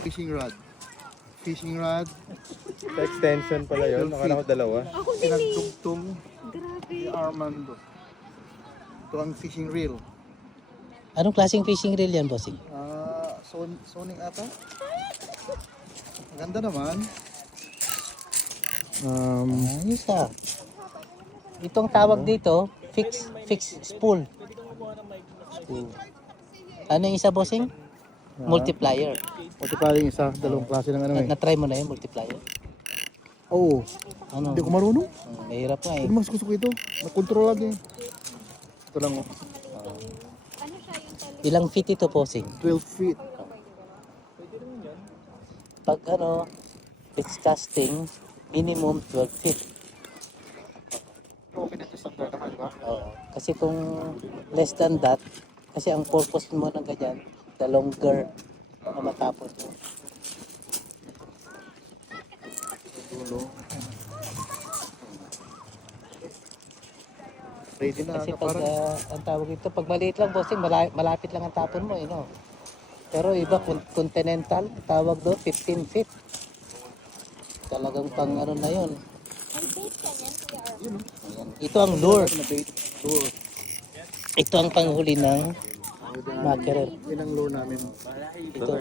fishing rod. Fishing rod, Sa extension pala yun. Nakala ko dalawa. Ako din eh. pinagtugtong Grabe. ni Armando. Ito ang fishing reel. Anong klaseng fishing reel yan, bossing? Ah, son Sonic ata? Ang Ganda naman. Um, Ayos ah. Itong tawag dito, fix fix spool. Ano yung isa, bossing? Multiplier. multiplying isa, dalawang klase ng ano eh. na-try mo na yun, multiplier. Oo, Ano? hindi ko marunong. Hmm, mahirap nga eh. Hindi mas gusto ko ito. Nakontrol lang eh. Ito lang oh. Ilang feet ito, bossing? 12 feet. Pag ano, it's casting, minimum 12 feet. Okay na ito ba? Oo. Kasi kung less than that, kasi ang purpose mo ng ganyan, the longer na matapon mo. Ready na. Kasi ano, pag ah, ang tawag ito, pag maliit lang bossing, mala- malapit lang ang tapon mo, eh, no? Pero iba, con- continental, tawag doon, 15 feet. Talagang pang ano na yun. Ayan. Ito ang. Lure. Ito ang panghuli ng mackerel. Yun ang lure namin. Ito.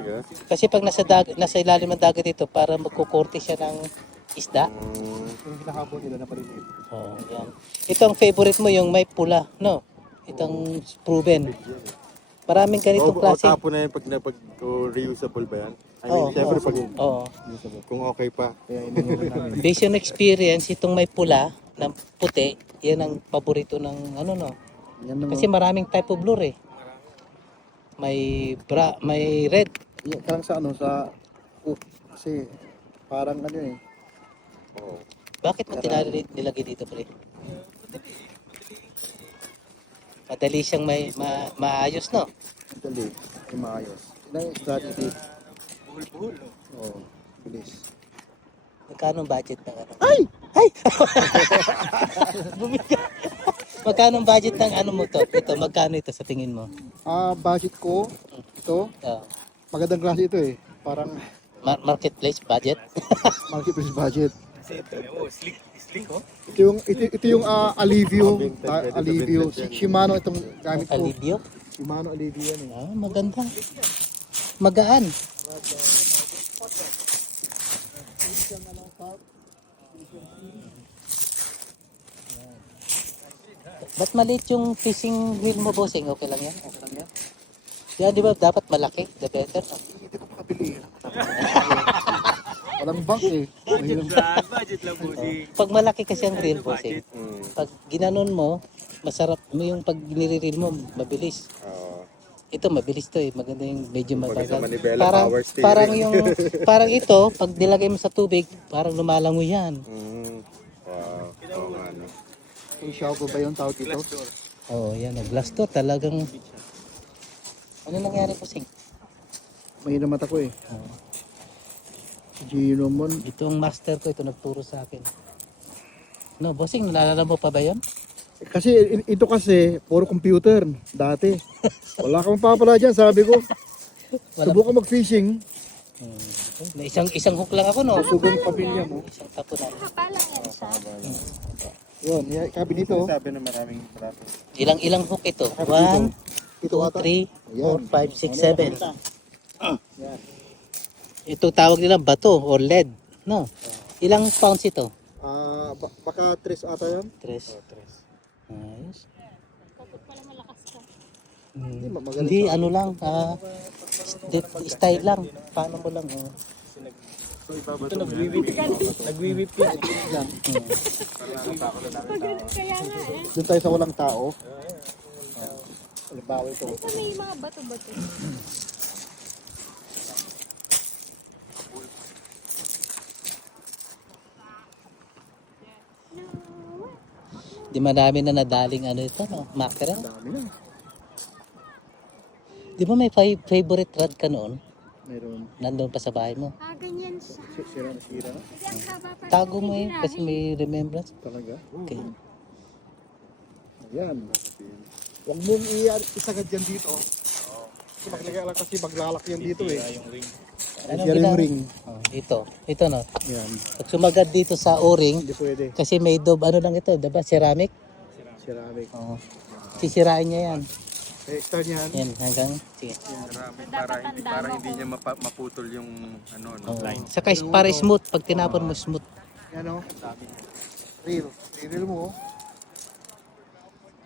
Kasi pag nasa, dag- nasa ilalim ng dagat ito, para magkukorte siya ng isda. Yung hinahabol nila na paliliit. Oh, yan. Ito ang favorite mo, yung may pula, no? Itong proven. Maraming ganitong o, o klase. tapo na yun pag, na, pag reusable ba yan? I mean, Oo. syempre pag Oo. kung okay pa. Based on experience, itong may pula na puti, yan ang paborito ng ano no. Yan naman. Kasi maraming type of lure eh. May bra, may red. Yan, parang sa ano, sa hook. Kasi parang ano eh. Oo. Bakit mo tinali nilagay dito, pre? Madali siyang may ma, maayos, no? Dali. Yung maayos. Yun ang strategy. Buhol-buhol. Oo. Bilis. Magkano ang budget ng ano? Ay! Ay! Bumigay. magkano ang budget ng ano mo to? Ito, magkano ito sa tingin mo? Ah, budget ko, ito, Ah, magandang klase ito eh. Parang mar- marketplace budget? marketplace budget. Ito yung ito, ito yung ah, Alivio, ah, Alivio. yan. Shimano itong gamit ko. Alivio? Shimano Alivio yan eh. Ah, maganda. Magaan. Ba't maliit yung fishing wheel mo, bossing? Okay lang yan? Okay lang yan? Yan, di ba? Dapat malaki. The better. No? Hindi ko makabili. Walang bank eh. Mahirap. Pag malaki kasi ang reel, bossing. Mm. Pag ginanon mo, masarap mo yung pag nire-reel mo, mabilis. Oo. Ito mabilis to eh, maganda yung medyo mabagal. Parang steering. parang yung parang ito, pag nilagay mo sa tubig, parang lumalangoy yan. Mm. Wow. Oo nga, no. Shower ba yung tawag dito? Oh, yan, nag-blast to talagang Ano nangyari po, Sing? Mahina mata ko eh. Oh, Gino Mon. ito ang master ko, ito nagturo sa akin. No, bossing, naalala mo pa ba yon? Kasi ito kasi, puro computer. Dati. Wala kang papala dyan, sabi ko. Subukan mag-fishing. Hmm. Isang isang hook lang ako, no? Susugan pamilya mo. Isang tapo na. Haba lang yan siya. Yun, y- sabi nito. Sabi na maraming braso. Ilang ilang hook ito? Sabi One, Ito two, ata. three, four, Ayan. five, six, seven. Yan. Ito tawag nila bato or lead. No? Ilang pounds ito? Ah, ba- baka tres ata yan. Tres. Ayos. Hindi, Hmm. ma- magaling Hindi, ano lang, ah, st- style lang. Paano mo lang, oh. Nagwiwip yan. Yan. Kaya nga eh. Doon tayo sa walang tao. Halimbawa ito. Ito may mga bato-bato. Di madami na nadaling ano ito, no? Mackerel. Dami na. Di ba may fa- favorite rod ka noon? Meron. Nandun pa sa bahay mo. Ah, ganyan Sira na sira. Tago mo eh, kasi may remembrance. Talaga. Okay. Ayan. Huwag mong i- isagad yan dito. Kasi maglagay lang kasi maglalak yan dito eh. Anong Sira yung ginawa? ring. Oh, ito. Ito no. Yan. Pag sumagad dito sa o-ring, Hindi pwede. kasi may dob, ano lang ito, diba? Ceramic. Ceramic. Oo. Sisirain niya yan. Eh, start niyan. Yan, hanggang, sige. Marami para hindi para hindi niya mapa- maputol yung ano no. Oo. Saka is- para smooth, pag tinapon mo smooth. Yan o. Reel. Reel mo. oh.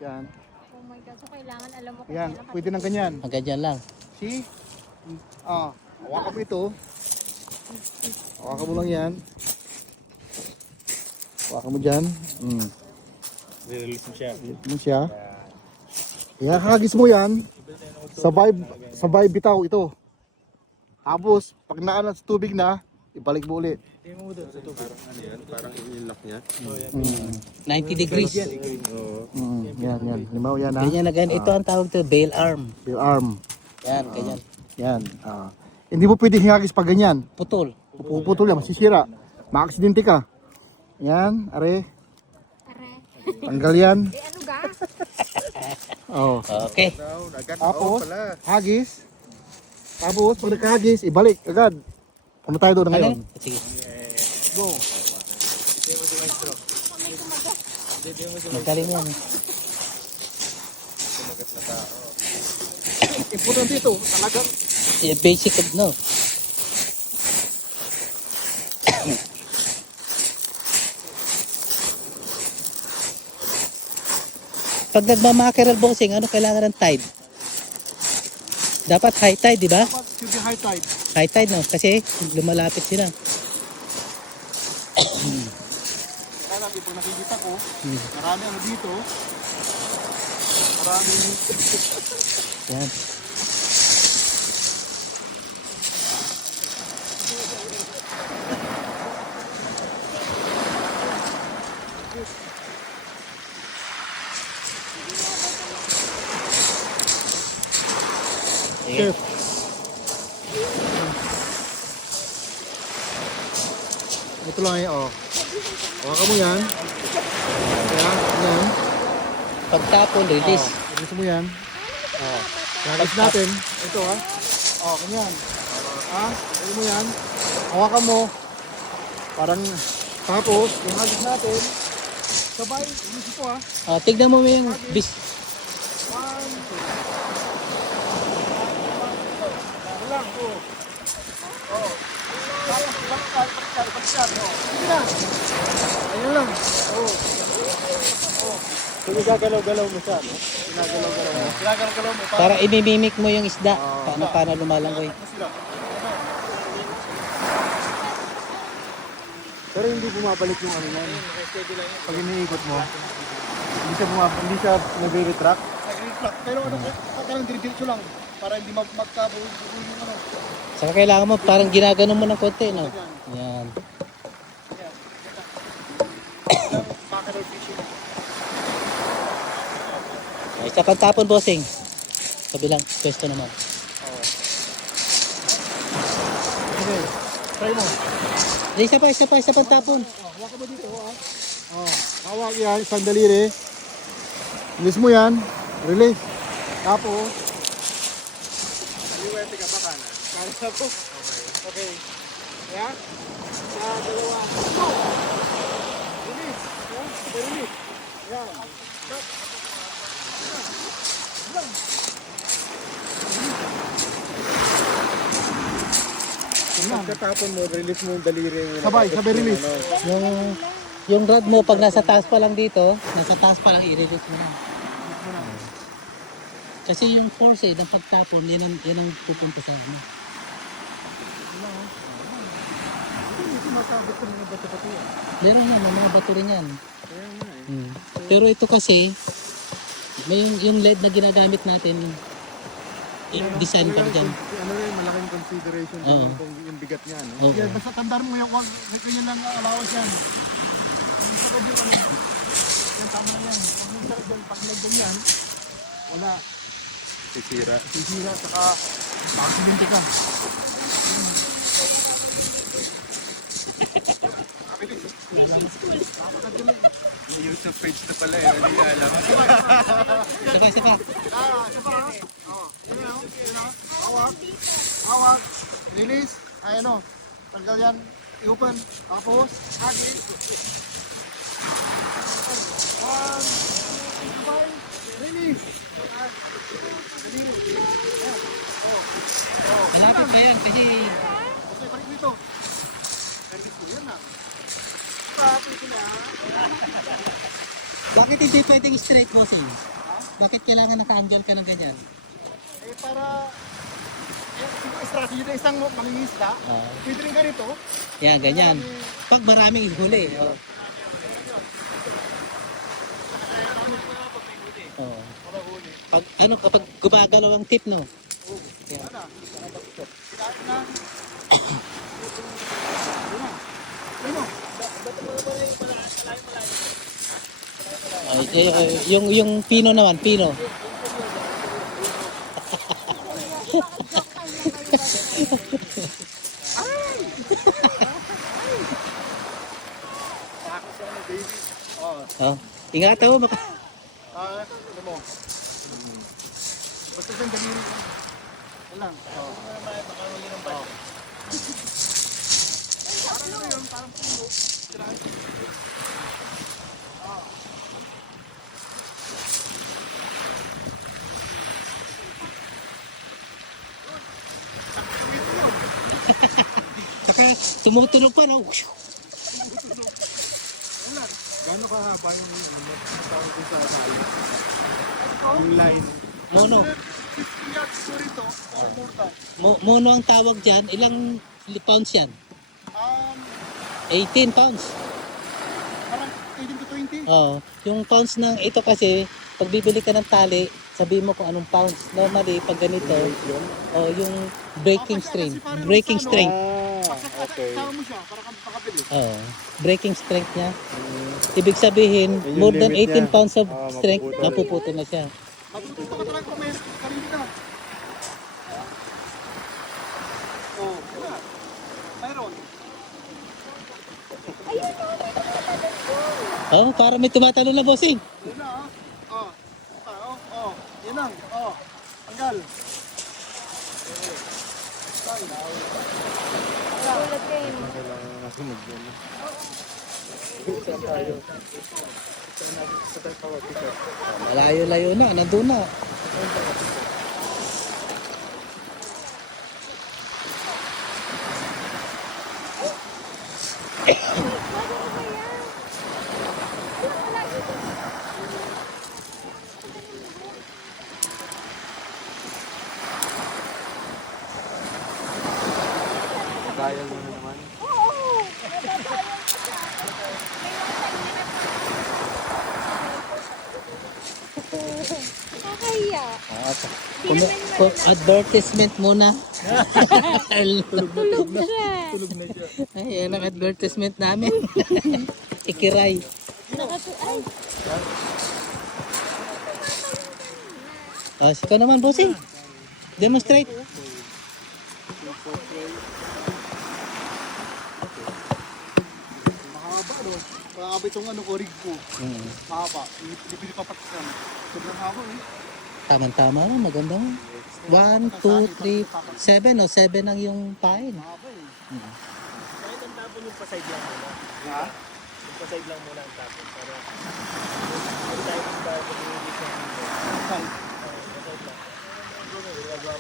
Yan. Oh my God. So, kailangan alam mo kung Yan. kailan ka Pwede ng ganyan. Ang ganyan lang. See? Ah. Hawakan mo ito. Hawakan mo lang yan. Hawakan mo dyan. Mm. Release mo siya. Ito mo siya. Kaya kakagis mo yan. Sabay, sabay bitaw ito. Tapos, pag naanan sa tubig na, ibalik mo ulit. Parang ano yan, parang i-lock niya. Mm. 90 degrees. Oo. Mm. Yan, yan. Limaw yan ha. Ganyan na ganyan. Ito ang tawag to bail arm. Your arm. Yan, ganyan. Yan. Ah. Hindi mo pwede hingagis pag ganyan. Putol. Puputol yan, masisira. Maaksidente ka. Yan, are. Are. Tanggal yan. Eh, ano ga? Oh. Okay. Tapos, hagis. Tapos, pag nagkahagis, ibalik agad. Ano tayo doon ngayon? Sige. Go. Magaling yan. Importante ito. Talagang Yeah, basic, no? Pag nagmamakeral boxing, ano kailangan ng tide? Dapat high tide, di ba? dapat should be high tide. High tide, no? Kasi lumalapit sila. Lang, pag nakikita ko, marami ano dito. Marami Yan. Eh, oh. Hawakan mo yan. Kaya, yan. Pagtapon, release. Oh, gusto mo yan. Oh. Hagis natin. Ito ah. Oh, ganyan. Ah, ano mo yan. Hawakan mo. Parang, tapos, yung hagis natin, sabay, inis ito ah. Ah, tignan mo yung bis. One, two. Ano lang, oh. Oh. Tapos, baliktad, baliktad, baliktad. Oh. Sige na. Ayun lang. Oh. Kung gagalaw-galaw mo siya, no? Ginagalaw-galaw mo. Ginagalaw-galaw mo. Para imimimik mo yung isda. Paano paano lumalangoy. sila. Pero hindi bumabalik yung ano yan. Pag iniikot mo, hindi siya bumabalik, hindi siya nagre-retract. Nagre-retract. Pero ano, parang diretso lang. Para hindi mag magkabuo yung ano. Saka kailangan mo parang ginaganon mo ng konti, no? Yan. Ay, sa pagtapon, bossing. Kabilang pwesto naman. Okay. Try mo. Ay, isa pa, isa pa, isa pang tapon. Oh, hawakan mo dito, oh. hawak yan, isang daliri. Release mo yan. Release. Tapos, Liwete ka Kaya po. Okay. Okay. Kaya, sa dalawa. Go! Yan. Okay, release. Yan. Stop. Yan. Pagkatapon mo, release mo yung daliri mo. Sabay, sabay release. Yung, yung rod mo, pag nasa taas pa lang dito, nasa taas pa lang i-release mo na. Kasi yung force eh, ng pagtapon, yan ang, yan ang pupunta sa ano. Sumasabit ko mga bato-bato. Meron yan, mga bato rin yan. Hmm. Pero ito kasi, may yung, yung LED na ginagamit natin, i- design pa dyan. Ano rin, malaking consideration Oo. kung yung bigat niya. No? Oo. Yan, basta tandaan mo yung wag, ganyan lang ang allowance yan. Ang sarap yung ano, yan tama yan. Pag yung sarap yan, pag nagganyan, wala. Sisira. Sisira, saka makaksidente ka. Yung sa page na pala eh, hindi nga alam. Isa pa, isa pa. Isa pa. Oh, na, na. Hawak. Hawak. Release. Ay, ano, tanggal yan, i-open, tapos, agi. One, two, five, ready. Malapit pa yan kasi Okay, balik dito. Bakit hindi pwedeng straight bossing? Bakit kailangan naka-angle ka ng ganyan? Eh, para, eh, siguro strategy na isang mangingisda, Oo. pwede rin ganito. Yan, ganyan. Pag maraming huli. Oh. Oo. Pag ano kapag gumagalaw ang tip no. Yan. Kahit na. Ano? Ay, eh, eh, yung yung pino naman, pino. Oh, ingatan mo baka Ah, ano? Basta siyang daliri. Lang. Oh. Yun, parang puno. Tirahan. Saka tumutunog pa no. Gano'n kahaba yung ano mo? Tawag ko sa line. Yung line. Mono. 50 yards ko rito, or more than. Mo, mono ang tawag diyan. Ilang pounds yan? Um, 18 pounds. parang 18 to 20. Oh, yung pounds ng ito kasi pag bibili ka ng tali, sabihin mo kung anong pounds. Normally pag ganito, oh, yung breaking strength, breaking strength. Okay. Sama mo siya, para kang pakabili. Oh, breaking strength niya. Ibig sabihin, Yun yung more than limit 18 niya. pounds of Ah, strength, mapuputo. mapuputo na siya. Matututo ka talaga kung may sarili ka. Oh, wala. Mayroon. Oh, para may tumatalo na bossing. Yun na, ah. Oh. Ah, oh, oh. Yan lang. Oh. Tanggal. Tulad kayo. Nasa mag-ano. Malayo-layo na, nandun na. Kaya mo naman. Oo! Nababawal siya. May mga kanina Di Kumu- ku- advertisement muna. Tulog siya. Ay, yan ang advertisement namin. Ikiray. Nakatu... Ay! Ah, sika naman, bossing. Demonstrate. Mahaba, no? Mahaba itong ano ko, rig ko. Mm. Mahaba. Hindi pa patikan. Sobrang haba, eh. Tama-tama maganda mo. One, two, three, seven o seven ang yung pain. Eh. Kahit ang tapon yung paside lang muna. Ha? Yung paside lang muna ang tapon. Para pag tayo ng bar, pag hindi sa dito. Side. Paside lang. Ginagawa.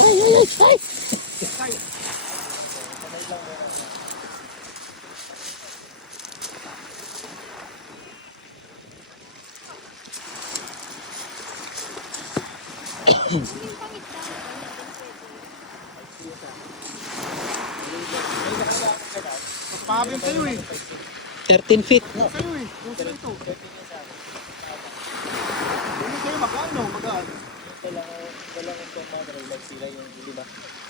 Ay, ay, ay, ay! Side. Mas mahaba yung kayo, eh. 13 feet. Yung kayo, eh. Yung sa ito. Yung kayo, magkano? Magkano? Kailangan, kailangan itong mga drive sila yung, di ba?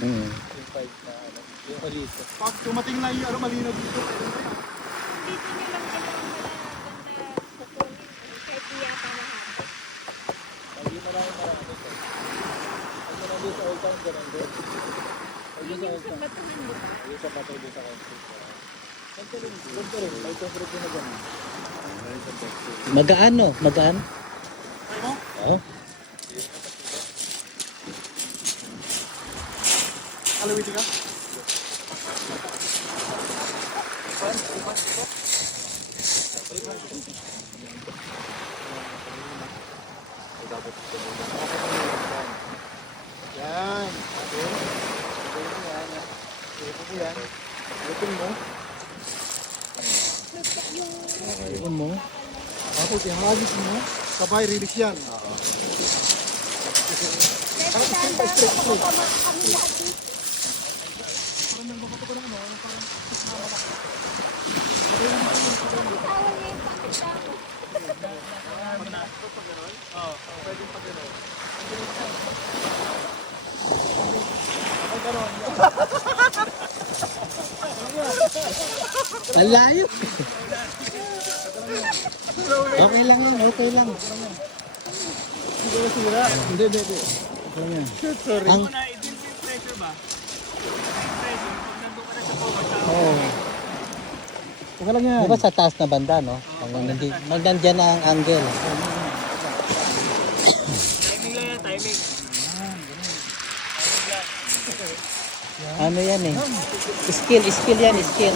Mm. Yung 5 na ano. Yung halito. Pag tumating na yung ano, malinaw dito. Dito nyo lang kailangan yung sa old town, ganun. Pag yung sa old town, yung sa patay doon sa country. Magaan no? Magaan? Ano? Oo. Kalawiti ka? Yan. Okay. Okay mo yan. Okay mo yan. Lupin mo. Tapos ihagis mo. Sabay release yan. Tapos step by step. step. Ang layo. okay lang yan, okay lang. Hindi ba sira? Hindi, hindi, hindi. Sorry. Ang, Na, i-build yung pressure ba? Pressure, nandun ka na sa tapos Oo. Okay lang yan. di ba sa taas na banda, no? Ang hindi, nandyan na ang angle. timing lang yan, timing. Ano yan eh? Skill, skill yan, skill.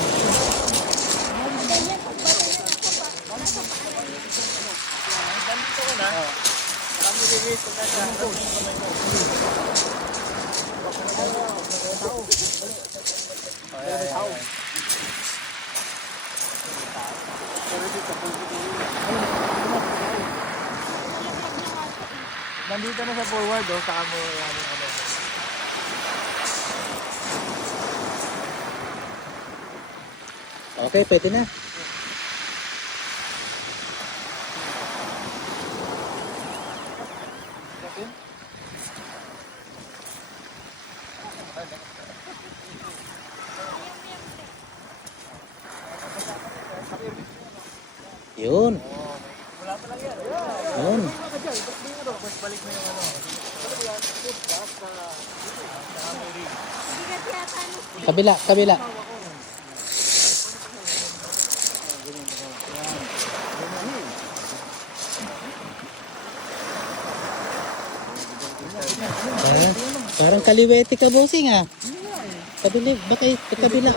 Nandito na sa forward, oh, saka mo yan Okay, pwede na. Yun. Yun. Bigat yata no. Kabila, kabila. Parang, parang kaliwete ka, bossing ah. Kabila, baka kabila.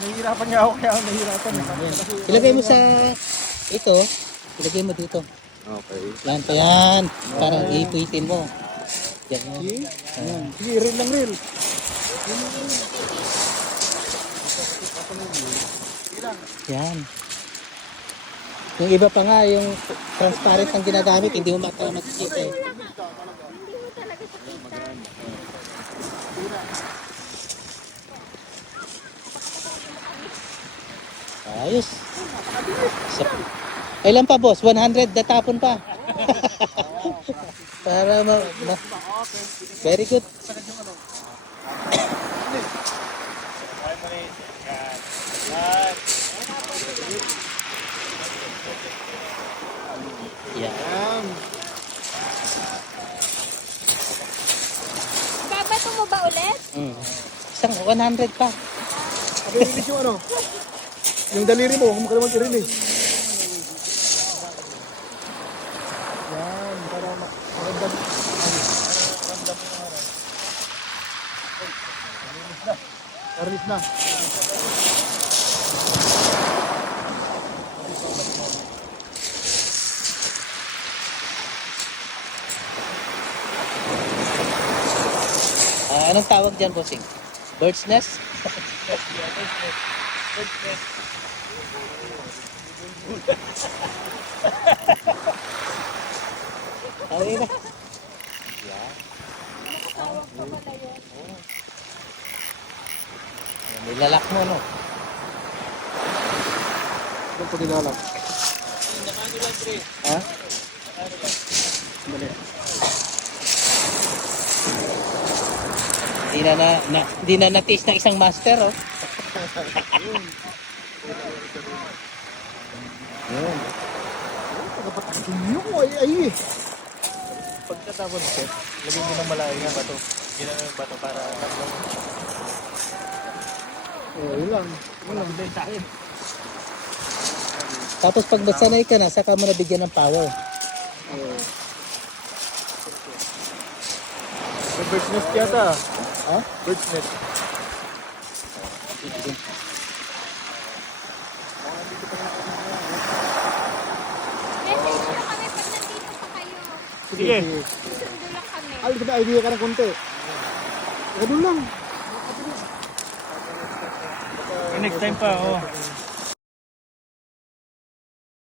Nahihirapan nga ako kaya nahihirapan. eh. Ilagay mo sa ito. Ilagay mo dito. Okay. Yan pa yan. Parang ipitin mo. Yan yan. Sige. Ayan. Sige, reel lang reel. Yan. Yung iba pa nga, yung transparent ang ginagamit, hindi mo mata makikita eh. Hindi mo talaga sa kita. Ayos. Sa, Ilan pa boss? 100 natapon pa. Para ma, ma- Very good. Yeah. Babato mo ba ulit? Mm. Isang 100 pa. Release yung ano. Yung daliri mo, huwag mo ka naman i-release. Yan, para ma- maganda. Release na. Ah, anong tawag dyan, bossing? Bird's nest? Okay na. Tawag ko pala yun. Yan, Nilalak mo, no? Ito po nilalak. Ha? Dali. Di na na, na di na natis ng isang master, oh. Yan. Pagkapatakin niyo ko, ay ay eh. Pagkatapos ko, lagyan mo ng malayo yung bato. Ginano yung bato para tatlong Oh, yun lang. Yun lang. Din akin. Tapos pag nasanay ka na, saka mo nabigyan ng power. Oh. May bird's nest yata. Ha? Bird's nest. Message nyo kami pag nandito pa kayo. Sige. Susundo lang kami. Ay, di ba idea ka ng konti? Ganun lang. Next time pa, oh.